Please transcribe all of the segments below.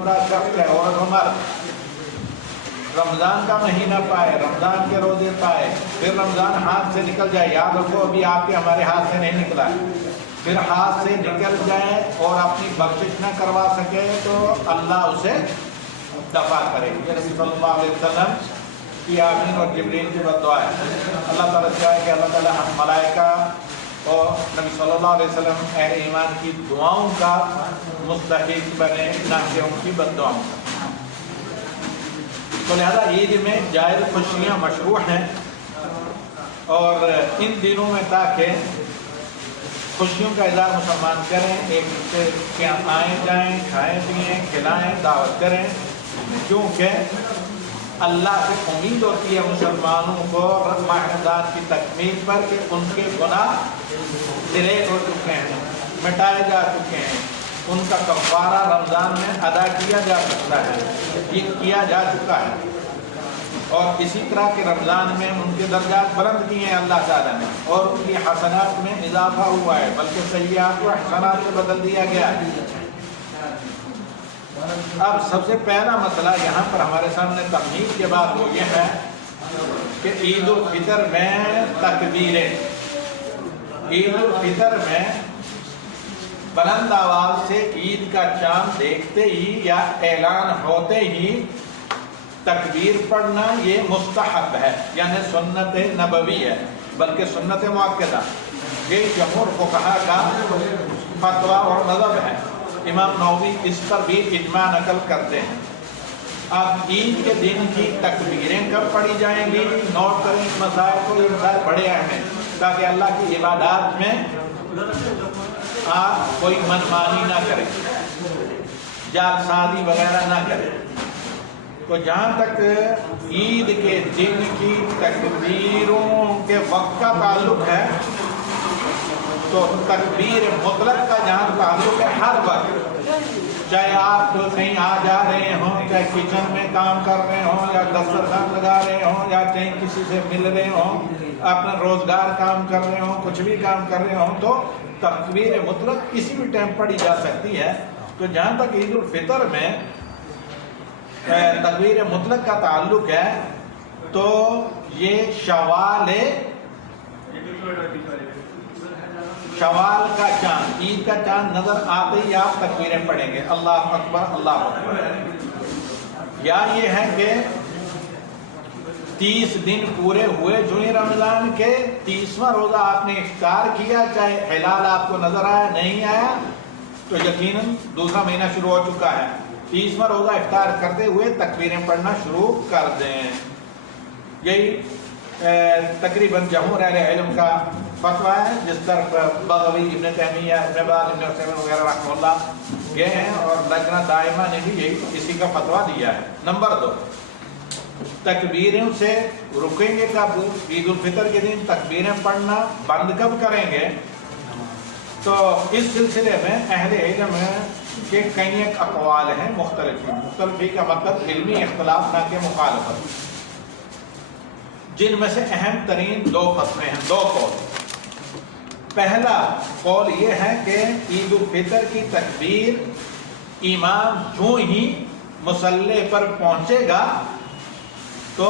مراد شخص ہے، عورت و مرد، رمضان کا مہینہ پائے، رمضان کے روزے پائے، پھر رمضان ہاتھ سے نکل جائے، یاد رکھو ابھی آپ کے ہمارے ہاتھ سے نہیں نکلا ہے، پھر ہاتھ سے نکل جائے اور اپنی بخشش نہ کروا سکے تو اللہ اسے دفع کرے. یہ نبی صلی اللہ علیہ وسلم کی آمین اور جبریل کی بد دعا ہے. اللہ تعالیٰ چاہے کہ اللہ تعالیٰ ہم ملائکہ اور نبی صلی اللہ علیہ وسلم اہل ایمان کی دعاؤں کا مستحق بنے، نہ کہ ان کی بد دعاؤں کا. تو لہذا عید میں جائز خوشیاں مشروع ہیں، اور ان دنوں میں تاکہ خوشیوں کا اظہار مسلمان کریں، ایک دوسرے کے آئیں جائیں، کھائیں پئیں، کھلائیں، دعوت کریں، کیونکہ اللہ سے امید ہوتی ہے مسلمانوں کو ماہ رمضان کی تکمیل پر کہ ان کے گناہ ڈیلیٹ ہو چکے ہیں، مٹائے جا چکے ہیں، ان کا کفارہ رمضان میں ادا کیا جا سکتا ہے، یہ کیا جا چکا ہے. اور اسی طرح کے رمضان میں ان کے درجات بلند کیے ہیں اللہ تعالیٰ نے، اور ان کی حسنات میں اضافہ ہوا ہے، بلکہ سیئات کو حسنات سے بدل دیا گیا ہے. اب سب سے پہلا مسئلہ یہاں پر ہمارے سامنے تمہید کے بعد وہ یہ ہے کہ عید الفطر میں تکبیریں، عید الفطر میں بلند آواز سے عید کا چاند دیکھتے ہی یا اعلان ہوتے ہی تکبیر پڑھنا یہ مستحب ہے، یعنی سنت نبوی ہے، بلکہ سنت مؤکدہ. یہ جمہور فقہا کا فتویٰ اور مذہب ہے. امام نووی اس پر بھی اجماع نقل کرتے ہیں. اب عید کے دن کی تکبیریں کب پڑھی جائیں گی، نوٹ کریں اس مسائل کو، یہ مسائل بڑے اہم ہیں، تاکہ اللہ کی عبادات میں آپ کوئی منمانی نہ کریں، جال سازی وغیرہ نہ کریں. تو جہاں تک عید کے دن کی تکبیروں کے وقت کا تعلق ہے، تو تکبیر مطلق کا جہاں تعلق ہے ہر وقت، چاہے آپ کہیں آ جا رہے ہوں، چاہے کچن میں کام کر رہے ہوں، یا دسترخوان لگا رہے ہوں، یا کہیں کسی سے مل رہے ہوں، اپنا روزگار کام کر رہے ہوں، کچھ بھی کام کر رہے ہوں، تو تکبیر مطلق کسی بھی ٹائم پڑھی جا سکتی ہے. تو جہاں تک عید الفطر میں تکبیر مطلق کا تعلق ہے، تو یہ شوال کا چاند، عید کا چاند نظر آتے ہی آپ تکبیریں پڑھیں گے، اللہ اکبر اللہ اکبر. یا یہ ہے کہ 30 دن پورے ہوئے جنہیں رمضان کے 30واں روزہ آپ نے افطار کیا، چاہے ہلال آپ کو نظر آیا نہیں آیا، تو یقیناً دوسرا مہینہ شروع ہو چکا ہے. 30واں روزہ افطار کرتے ہوئے تکبیریں پڑھنا شروع کر دیں. یہی تقریباً جمہور اہل علم کا فتویٰ ہے، جس طرف بغوی، ابن تیمیہ، ابن باز، ابن عثیمین وغیرہ رحمہ اللہ گئے ہیں، اور لجنہ دائمہ نے بھی یہی اسی کا فتویٰ دیا ہے. نمبر 2، تکبیروں سے رکیں گے کب؟ عید الفطر کے دن تکبیریں پڑھنا بند کب کریں گے؟ تو اس سلسلے میں اہل علم کے کئی ایک اقوال ہیں مختلفی کا مطلب علمی اختلاف نہ کہ مخالفت، جن میں سے اہم ترین 2 فتوے ہیں، 2 قول. پہلا قول یہ ہے کہ عید الفطر کی تکبیر امام جو ہی مصلی پر پہنچے گا تو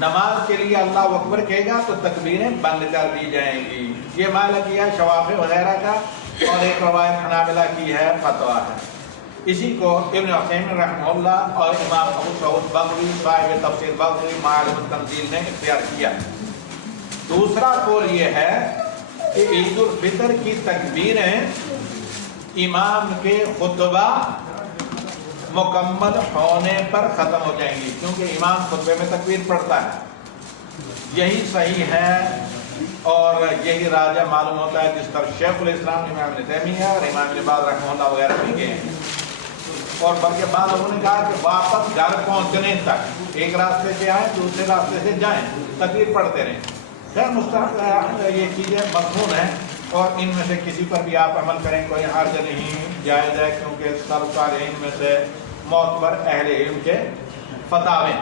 نماز کے لیے اللہ اکبر کہے گا تو تکبیریں بند کر دی جائیں گی. یہ مالکیہ شوافی وغیرہ کا اور ایک روایت حنابلہ کی ہے فتویٰ ہے. اسی کو ابن عثیمین رحمہ اللہ اور امام ابو سعود بغوی صاحب تفسیر بغوی معالم التنزیل نے اختیار کیا. دوسرا قول یہ ہے کہ عید الفطر کی تکبیریں امام کے خطبہ مکمل ہونے پر ختم ہو جائیں گی، کیونکہ امام خطبے میں تکبیر پڑھتا ہے. یہی صحیح ہے اور یہی راجہ معلوم ہوتا ہے جس طرح شیخ الاسلام امام ابن تیمیہ اور امام ابن باز رحمہ اللہ وغیرہ بھی گئے ہیں. اور بلکہ بعض لوگوں نے کہا کہ واپس گھر پہنچنے تک ایک راستے سے آئیں دوسرے راستے سے جائیں، تکبیر پڑھتے رہیں. خیر مستحب یہ چیزیں مضمون ہیں، اور ان میں سے کسی پر بھی آپ عمل کریں کوئی حرج نہیں، جائز ہے، کیونکہ صالحین میں سے معتبر اہل علم کے فتاوے.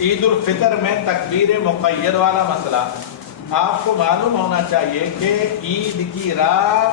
عید الفطر میں تکبیر مقید والا مسئلہ، آپ کو معلوم ہونا چاہیے کہ عید کی رات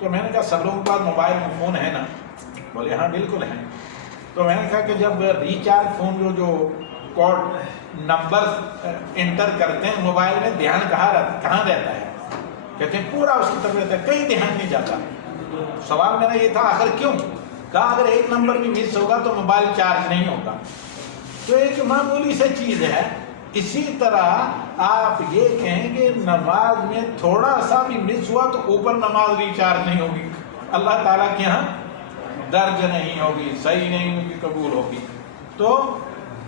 تو میں نے کہا سب لوگوں کے پاس موبائل فون ہے نا؟ بولے ہاں بالکل ہے. تو میں نے کہا کہ جب ریچارج فون جو کوڈ نمبر انٹر کرتے ہیں موبائل میں دھیان کہاں رہتا ہے؟ کہتے ہیں پورا اس کی طرف رہتا ہے, کہیں دھیان نہیں جاتا. سوال میرا یہ تھا آخر کیوں؟ کہا اگر ایک نمبر بھی مس ہوگا تو موبائل چارج نہیں ہوگا. تو ایک معمولی سے چیز ہے. اسی طرح آپ یہ کہیں کہ نماز میں تھوڑا سا بھی مس ہوا تو اوپر نماز ریچارج نہیں ہوگی, اللہ تعالیٰ کے یہاں درج نہیں ہوگی, صحیح نہیں ہوگی, قبول ہوگی. تو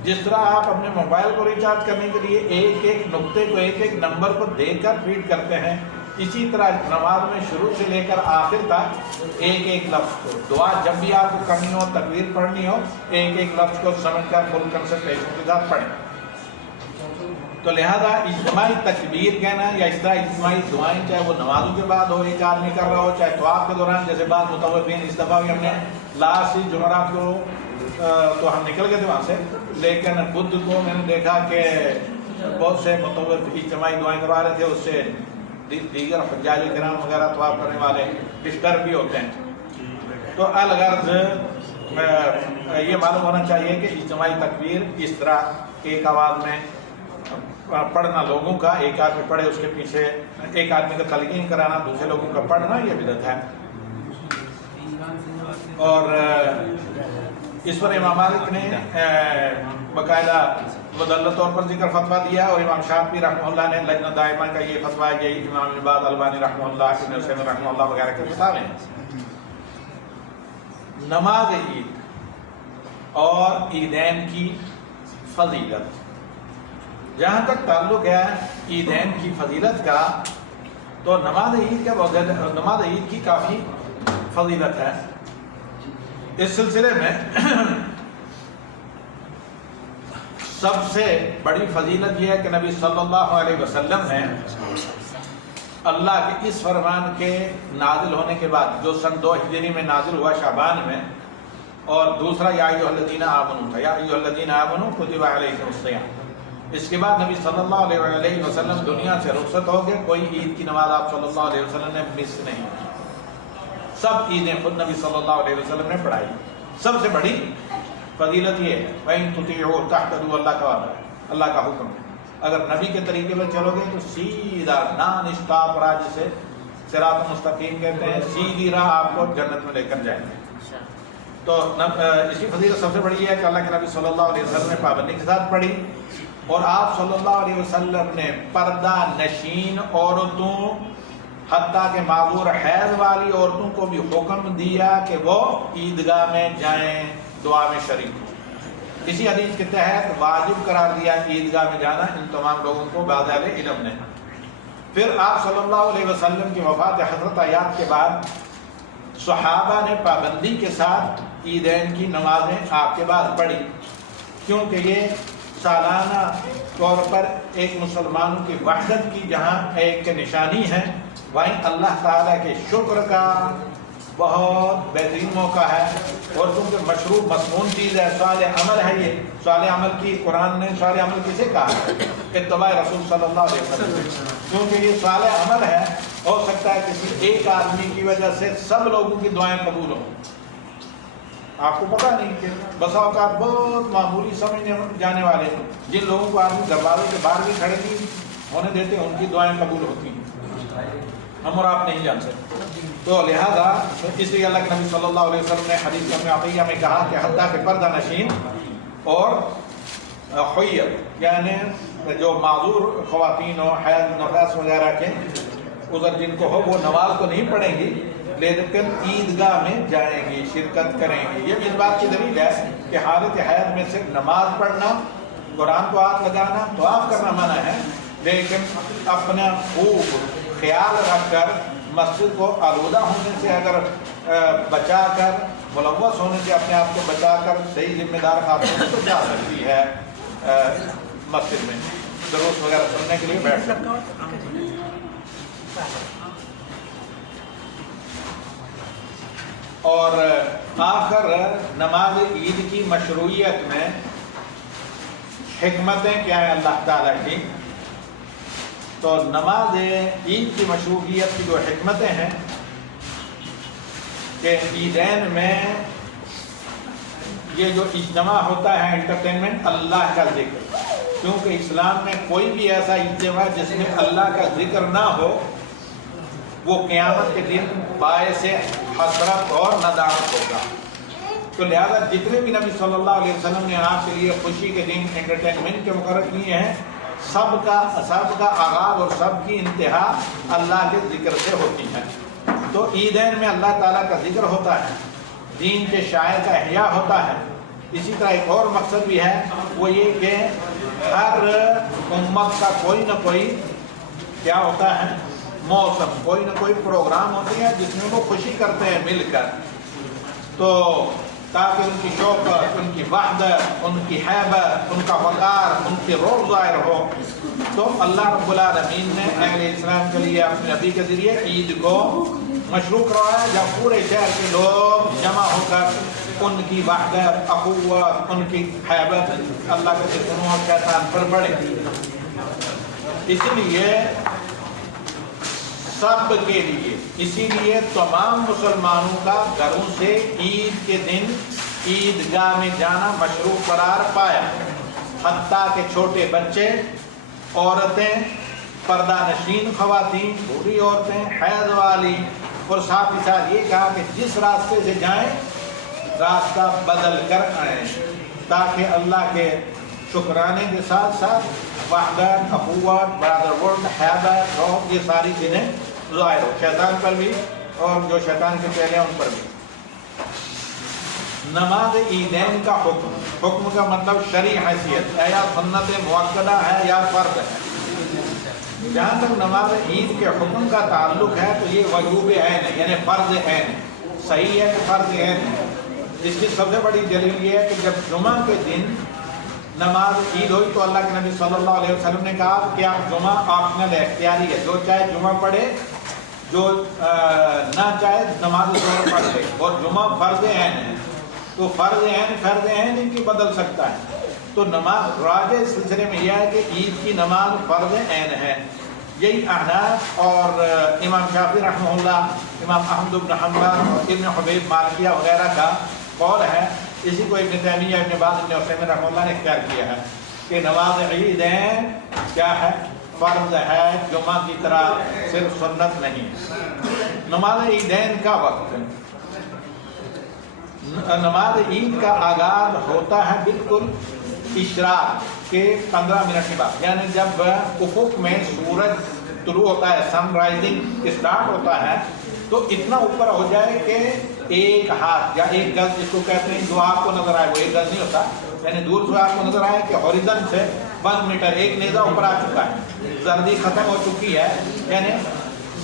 جس طرح آپ اپنے موبائل کو ریچارج کرنے کے لیے ایک ایک نقطے کو ایک ایک نمبر کو دیکھ کر فیڈ کرتے ہیں, اسی طرح نماز میں شروع سے لے کر آخر تک ایک ایک لفظ کو, دعا جب بھی آپ کو کرنی ہو, تکبیر پڑھنی ہو, ایک ایک لفظ کو سمجھ کر فل کنسنٹریشن کے ساتھ پڑھیں. تو لہذا اجتماعی تکبیر کہنا یا اس طرح اجتماعی دعائیں, چاہے وہ نمازوں کے بعد ہو, ایک آدمی کر رہا ہو, چاہے طواف کے دوران, جیسے بعض متوفین, اس دفعہ بھی ہم نے لاسٹ جمعرات کو تو ہم نکل گئے تھے وہاں سے, لیکن بدھ کو میں نے دیکھا کہ بہت سے متوف اجتماعی دعائیں کروا رہے تھے. اس سے دیگر حجاج کرام وغیرہ طواف کرنے والے ڈسٹرب بھی ہوتے ہیں. تو الغرض یہ معلوم ہونا چاہیے کہ اجتماعی تکبیر اس طرح ایک آواز میں پڑھنا, لوگوں کا ایک آدمی پڑھے اس کے پیچھے ایک آدمی کا تلقین کرانا, دوسرے لوگوں کا پڑھنا, یہ بدعت ہے. اور اس پر امام مالک نے باقاعدہ مدلل طور پر ذکر فتویٰ دیا, اور امام شافعی رحمہ اللہ نے لجنہ دائمہ کا یہ فتویٰ ہے, یہی امام ابن باز, البانی رحمہ اللہ, ابن عثیمین رحمہ اللہ وغیرہ کے فتاوے ہیں. نماز عید اور عیدین کی فضیلت, جہاں تک تعلق ہے عیدین کی فضیلت کا, تو نماز عید کی کافی فضیلت ہے. اس سلسلے میں سب سے بڑی فضیلت یہ ہے کہ نبی صلی اللہ علیہ وسلم نے اللہ کے اس فرمان کے نازل ہونے کے بعد, جو سن 2 ہجری میں نازل ہوا شعبان میں, اور دوسرا یا ایھا الذین آمنوا تھا, یا ایھا الذین آمنوا کتب علیکم الصیام, اس کے بعد نبی صلی اللہ علیہ وسلم دنیا سے رخصت ہو گئے. کوئی عید کی نماز آپ صلی اللہ علیہ وسلم نے مس نہیں کی, سب عیدیں خود نبی صلی اللہ علیہ وسلم نے پڑھائی. سب سے بڑی فضیلت یہ ہے وَإِن تُطِيعُوهُ تَهْتَدُوا, اللہ کا وعدہ ہے, اللہ کا حکم ہے. اگر نبی کے طریقے پر چلو گے تو سیدھا نان اسٹاپ راہ, جسے صراط مستقیم کہتے ہیں, سیدھی راہ آپ کو جنت میں لے کر جائیں گے. تو اسی فضیلت سب سے بڑی ہے کہ اللہ کے نبی صلی اللہ علیہ وسلم نے پابندی کے ساتھ پڑھی, اور آپ صلی اللہ علیہ وسلم نے پردہ نشین عورتوں, حتیٰ کہ معذور حیض والی عورتوں کو بھی حکم دیا کہ وہ عیدگاہ میں جائیں, دعا میں شریک ہوں. اسی حدیث کے تحت واجب قرار دیا عیدگاہ میں جانا ان تمام لوگوں کو بعد اہل علم نے. پھر آپ صلی اللہ علیہ وسلم کی وفات حضرت حیات کے بعد صحابہ نے پابندی کے ساتھ عیدین کی نمازیں آپ کے بعد پڑھی, کیونکہ یہ سالانہ طور پر ایک مسلمانوں کی وحدت کی جہاں ایک نشانی ہے, وہیں اللہ تعالیٰ کے شکر کا بہت بہترین موقع ہے. اور چونکہ مشروع مسمون چیز ہے, صالح عمل ہے, یہ صالح عمل کی قرآن نے صالح عمل کسے کہا ہے؟ اتباع رسول صلی اللہ علیہ وسلم. کیونکہ یہ صالح عمل ہے, ہو سکتا ہے کسی ایک آدمی کی وجہ سے سب لوگوں کی دعائیں قبول ہوں. آپ کو پتہ نہیں کہ بسا اوقات بہت معمولی سمجھنے جانے والے جن لوگوں کو آدمی دروازے کے باہر بھی کھڑے نہیں ہونے دیتے, ان کی دعائیں قبول ہوتی ہیں, ہم اور آپ نہیں جانتے. تو لہذا اس لیے اللہ کے نبی صلی اللہ علیہ وسلم نے حدیث ام عطیہ میں کہا کہ حتیٰ کہ پردہ نشین اور حیت, یعنی جو معذور خواتین ہو, حیض نفاس وغیرہ کے عذر جن کو ہو, وہ نماز کو نہیں پڑھیں گی, لیکن عیدگاہ میں جائیں گی, شرکت کریں گی. یہ بھی اس بات کی دلیل ہے کہ حالت حیض میں صرف نماز پڑھنا, قرآن کو ہاتھ لگانا, طواف کرنا منع ہے, لیکن اپنا خوب خیال رکھ کر مسجد کو آلودہ ہونے سے اگر بچا کر, ملوث ہونے سے اپنے آپ کو بچا کر صحیح ذمہ دار خاتون تو جا سکتی ہے مسجد میں دروس وغیرہ سننے کے لیے بیٹھ سکتی. اور آخر نماز عید کی مشروعیت میں حکمتیں کیا ہیں اللہ تعالیٰ کی؟ تو نماز عید کی مشروعیت کی جو حکمتیں ہیں کہ عیدین میں یہ جو اجتماع ہوتا ہے انٹرٹینمنٹ اللہ کا ذکر، کیونکہ اسلام میں کوئی بھی ایسا اجتماع جس میں اللہ کا ذکر نہ ہو وہ قیامت کے دن باعث حسرت اور ندامت ہوگا۔ تو لہذا جتنے بھی نبی صلی اللہ علیہ وسلم نے آپ کے لیے خوشی کے دن انٹرٹینمنٹ کے مقرر کیے ہیں، سب کا آغاز اور سب کی انتہا اللہ کے ذکر سے ہوتی ہے۔ تو عیدین میں اللہ تعالیٰ کا ذکر ہوتا ہے، دین کے شاعر کا احیاء ہوتا ہے۔ اسی طرح ایک اور مقصد بھی ہے، وہ یہ کہ ہر امت کا کوئی نہ کوئی کیا ہوتا ہے موسم، کوئی نہ کوئی پروگرام ہوتی ہے جس میں وہ خوشی کرتے ہیں مل کر، تو تاکہ ان کی شوقت، ان کی وحدت، ان کی حیبت، ان کا وقار، ان کی روح ظاہر ہو۔ تو اللہ رب العالمین نے اہل اسلام کے لیے اپنے نبی کے ذریعے عید کو مشروع کروایا، جب پورے شہر کے لوگ جمع ہو کر ان کی وحدت، اخوت، ان کی حیبت اللہ کے دشمنوں اور شیطان پر بڑھے۔ اسی لیے سب کے لیے، اسی لیے تمام مسلمانوں کا گھروں سے عید کے دن عیدگاہ میں جانا مشروع قرار پایا، حتیٰ کہ چھوٹے بچے، عورتیں، پردہ نشین خواتین، بوڑھی عورتیں، حیض والی، اور ساتھ ہی ساتھ یہ کہا کہ جس راستے سے جائیں راستہ بدل کر آئیں، تاکہ اللہ کے شکرانے کے ساتھ ساتھ وحدت، اخوت، برادرہوڈ، حیبت، روح، یہ ساری چیزیں ظاہر ہو، شیطان پر بھی اور جو شیطان کے پہلے ان پر بھی۔ نماز عیدین کا حکم کا مطلب شرعی حیثیت ہے، یا سنت مؤکدہ ہے یا فرض ہے۔ جہاں تک نماز عید کے حکم کا تعلق ہے تو یہ وجوب عین ہے، یعنی فرض عین ہے۔ صحیح ہے کہ فرض عین ہے۔ اس کی سب سے بڑی دلیل یہ ہے کہ جب جمعہ کے دن نماز عید ہوئی تو اللہ کے نبی صلی اللہ علیہ وسلم نے کہا کہ آپ جمعہ آپشنل ہے، اختیاری ہے، جو چاہے جمعہ پڑھے، جو نہ چاہے نماز ظہر پڑھ لے، اور جمعہ فرض عین ہے۔ تو فرض عین ان کی بدل سکتا ہے۔ تو نماز راجع سلسلے میں یہ ہے کہ عید کی نماز فرض عین ہے۔ یہی احناف اور امام شافعی رحمہ اللہ، امام احمد بن حنبل، ابن حبیب مالکیہ وغیرہ کا قول ہے۔ اسی کو ابن تیمیہ، ابن باز، ابن عثیمین رحمہ اللہ نے اختیار کیا ہے کہ نماز عیدین کیا ہے؟ فرض ہے، جمعہ کی طرح صرف سنت نہیں۔ نماز عیدین کا وقت، نماز عید کا آغاز ہوتا ہے بالکل اشراق کے 15 منٹ کے بعد، یعنی جب افق میں سورج طلوع ہوتا ہے، سن رائزنگ اسٹارٹ ہوتا ہے، تو اتنا اوپر ہو جائے کہ ایک ہاتھ یا ایک گز جس کو کہتے ہیں، جو آپ کو نظر آئے وہ ایک گز نہیں ہوتا، یعنی دور سے آپ کو نظر آئے کہ ہوریزن سے 1 میٹر، ایک نیزہ اوپر آ چکا ہے، زردی ختم ہو چکی ہے، یعنی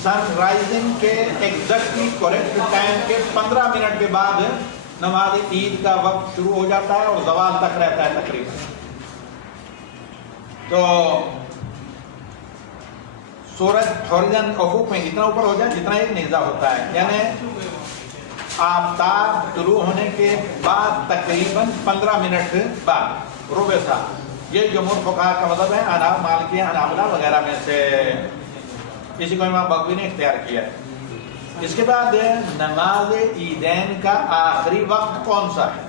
سن رائزنگ کے ایگزیکٹلی کریکٹ ٹائم کے 15 منٹ کے بعد نماز عید کا وقت شروع ہو جاتا ہے اور زوال تک رہتا ہے تقریباً۔ تو سورج ہوریزن افق میں اتنا اوپر ہو جائے جتنا ایک نیزہ ہوتا ہے، یعنی آفتاب طلوع ہونے کے بعد تقریباً 15 منٹ بعد، ربع ساعت۔ یہ جمہور فقہاء کا مذہب ہے، احناف، مالکیہ، حنابلہ وغیرہ میں سے۔ اسی کو امام بغوی نے اختیار کیا ہے۔ اس کے بعد نماز عیدین کا آخری وقت کون سا ہے؟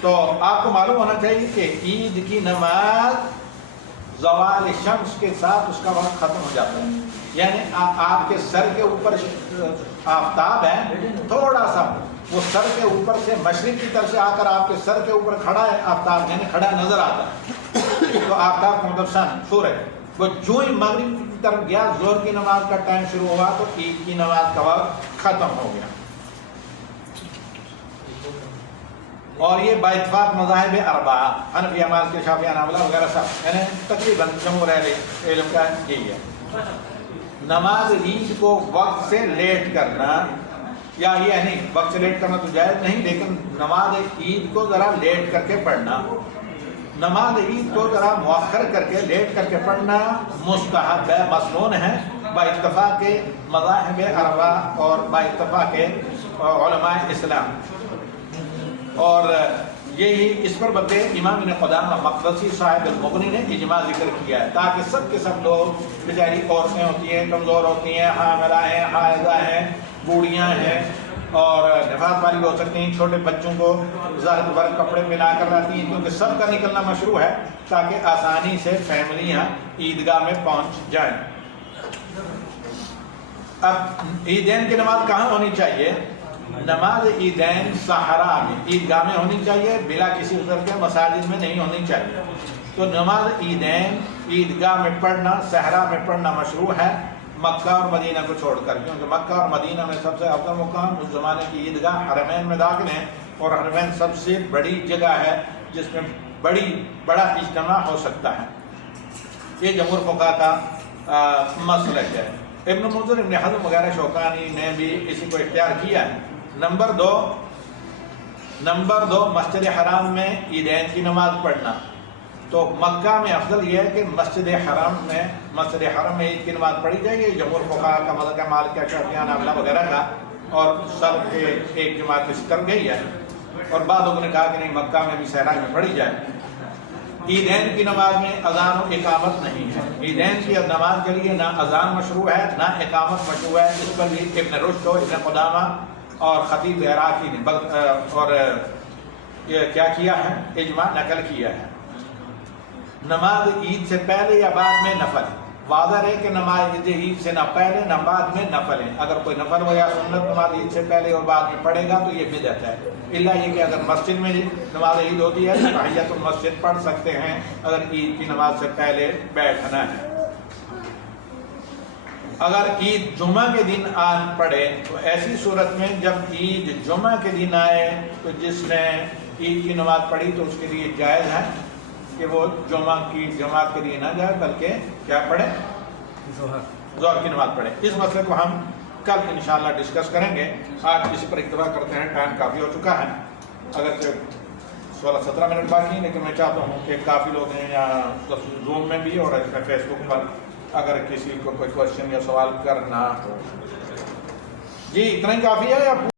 تو آپ کو معلوم ہونا چاہیے کہ عید کی نماز زوال شمس کے ساتھ اس کا وقت ختم ہو جاتا ہے، یعنی آپ کے سر کے اوپر آفتاب ہے، تھوڑا سا وہ سر کے اوپر سے مشرق کی طرف سے آ کر آپ کے سر کے اوپر کھڑا ہے آفتاب، یعنی کھڑا نظر آتا ہے، تو آفتاب کا مطلب سن، سورج، وہ جو ہی مغرب کی طرف گیا، ظہر کی نماز کا ٹائم شروع ہوا تو عید کی نماز کا وقت ختم ہو گیا۔ اور یہ باتفاق مذاہب اربعہ، حنفیہ، مالکیہ، شافعیہ، حنابلہ وغیرہ سب، یعنی تقریباً جمہور اہل علم کا یہی ہے۔ نماز عید کو وقت سے لیٹ کرنا، یا یہ نہیں وقت سے لیٹ کرنا تو جائز نہیں، لیکن نماز عید کو ذرا لیٹ کر کے پڑھنا، نماز عید کو ذرا مؤخر کر کے لیٹ کر کے پڑھنا مستحب ہے، مسنون ہے، با اتفاق مذاہب اربعہ اور با اتفاق علماء اسلام۔ اور یہی اس پر بلکہ امام ابن قدامہ مقدسی صاحب المغنی نے اجماع ذکر کیا ہے، تاکہ سب کے سب لوگ، بیچاری عورتیں ہوتی ہیں، کمزور ہوتی ہیں، حاملہ ہیں، حائضہ ہیں، بوڑھیاں ہیں، اور نفاس والی ہو سکتی ہیں، چھوٹے بچوں کو ظاہر ورک کپڑے پہنا کر لاتی ہیں، کیونکہ سب کا نکلنا مشروع ہے تاکہ آسانی سے فیملیاں عیدگاہ میں پہنچ جائیں۔ اب عیدین کی نماز کہاں ہونی چاہیے؟ نماز عیدین صحرا میں، عیدگاہ میں ہونی چاہیے، بلا کسی عذر کے مساجد میں نہیں ہونی چاہیے۔ تو نماز عیدین عیدگاہ میں پڑھنا، صحرا میں پڑھنا مشروع ہے، مکہ اور مدینہ کو چھوڑ کر، کیونکہ مکہ اور مدینہ میں سب سے افضل مقام اس زمانے کی عیدگاہ حرمین میں داخل ہیں، اور حرمین سب سے بڑی جگہ ہے جس میں بڑا اجتماع ہو سکتا ہے۔ یہ جمہور فقہاء کا مسلک ہے۔ ابن منذر، ابن حزم وغیرہ شوکانی نے بھی اسی کو اختیار کیا ہے۔ نمبر دو مسجد حرام میں عیدین کی نماز پڑھنا۔ تو مکہ میں افضل یہ ہے کہ مسجد حرم میں عید کی نماز پڑھی جائے گی، جمہور فقہاء کا مذہب ہے، مالکیہ، شافعیہ، حنابلہ وغیرہ کا، اور سب کے ایک جماعت اس طرف گئی ہے، اور بعض لوگوں نے کہا کہ نہیں، مکہ میں بھی صحرا میں پڑھی جائے۔ عیدین کی نماز میں اذان و اقامت نہیں ہے۔ عیدین کی نماز کے لیے نہ اذان مشروع ہے نہ اقامت مشروع ہے۔ اس پر بھی ابن رشد و ابن قدامہ اور خطیب عراقی نے اور یہ کیا کیا ہے، اجماع نقل کیا ہے۔ نماز عید سے پہلے یا بعد میں نفل ہے۔ واضح ہے کہ نماز عید سے نہ پہلے نہ بعد میں نفل ہے۔ اگر کوئی نفل ہو یا سنت نماز عید سے پہلے اور بعد میں پڑھے گا تو یہ بدعت ہے، الا یہ کہ اگر مسجد میں نماز عید ہوتی ہے تو تحیۃ المسجد پڑھ سکتے ہیں اگر عید کی نماز سے پہلے بیٹھنا ہے۔ اگر عید جمعہ کے دن آن پڑے تو ایسی صورت میں جب عید جمعہ کے دن آئے تو جس نے عید کی نماز پڑھی تو اس کے لیے جائز ہے کہ وہ جمعہ کی جماعت کے لیے نہ جائے بلکہ کیا پڑھے، ظہر کی نماز پڑھے۔ اس مسئلے کو ہم کل انشاءاللہ ڈسکس کریں گے۔ آج اس پر اکتفا کرتے ہیں، ٹائم کافی ہو چکا ہے، اگرچہ 16-17 منٹ باقی ہیں، لیکن میں چاہتا ہوں کہ کافی لوگ ہیں یہاں زوم میں بھی اور فیس بک پر، اگر کسی کو کوئی کوشچن یا سوال کرنا، جی اتنا ہی کافی ہے یا